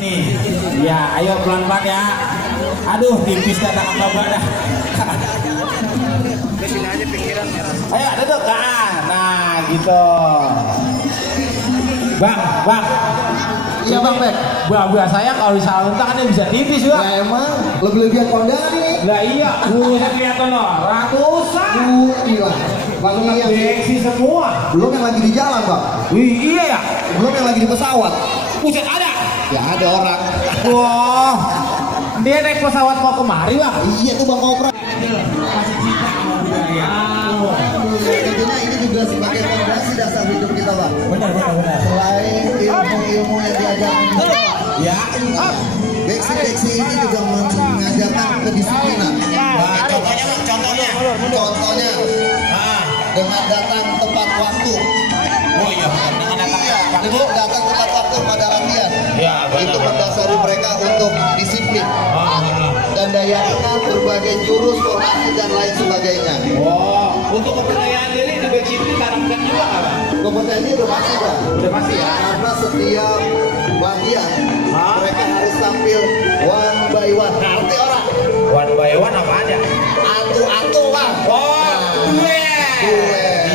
nih. Ya, ayo pelan-pelan ya. Aduh, tipis datang apa dah. Ayo, duduk. Nah, gitu. Bang. Iya bang, Biasanya kalau di salon kan bisa tipis juga. Nah emang lebih-lebihan kondangan ini. Lah iya, saya kelihatan loh, ratusan. Gila. Bang Iya, beksi semua. belum yang lagi di jalan bang. Wih, iya ya. Belum yang lagi di pesawat. Buset ada. Ya ada orang. Wah, dia naik pesawat mau kemari bang. Iya tuh bang Kopra. Masih cinta sama budaya. Tentunya ini juga sebagai fondasi dasar hidup kita bang. Benar. Selain ilmu-ilmu yang diajarkan kita, Ya. beksi ini juga mengajarkan kedisiplinan. Contohnya dengan datang tepat waktu. Oh iya, dengan Datang tepat waktu pada latihan. Ya, Itu mendasari mereka untuk disiplin dan daya ingat berbagai jurus, formasi dan lain sebagainya. Oh, untuk kepercayaan diri di beksi ini ditanamkan juga nggak bang? Kompetensi udah pasti bang. Udah pasti ya. Karena setiap latihan mereka harus tampil one by one. Ngerti orang? One by one apa aja? Atu-atu bang. Oh,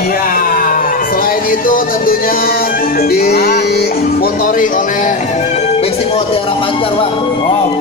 iya. Selain itu tentunya dimotori oleh Beksi Mutiara Pancar bang. Oh.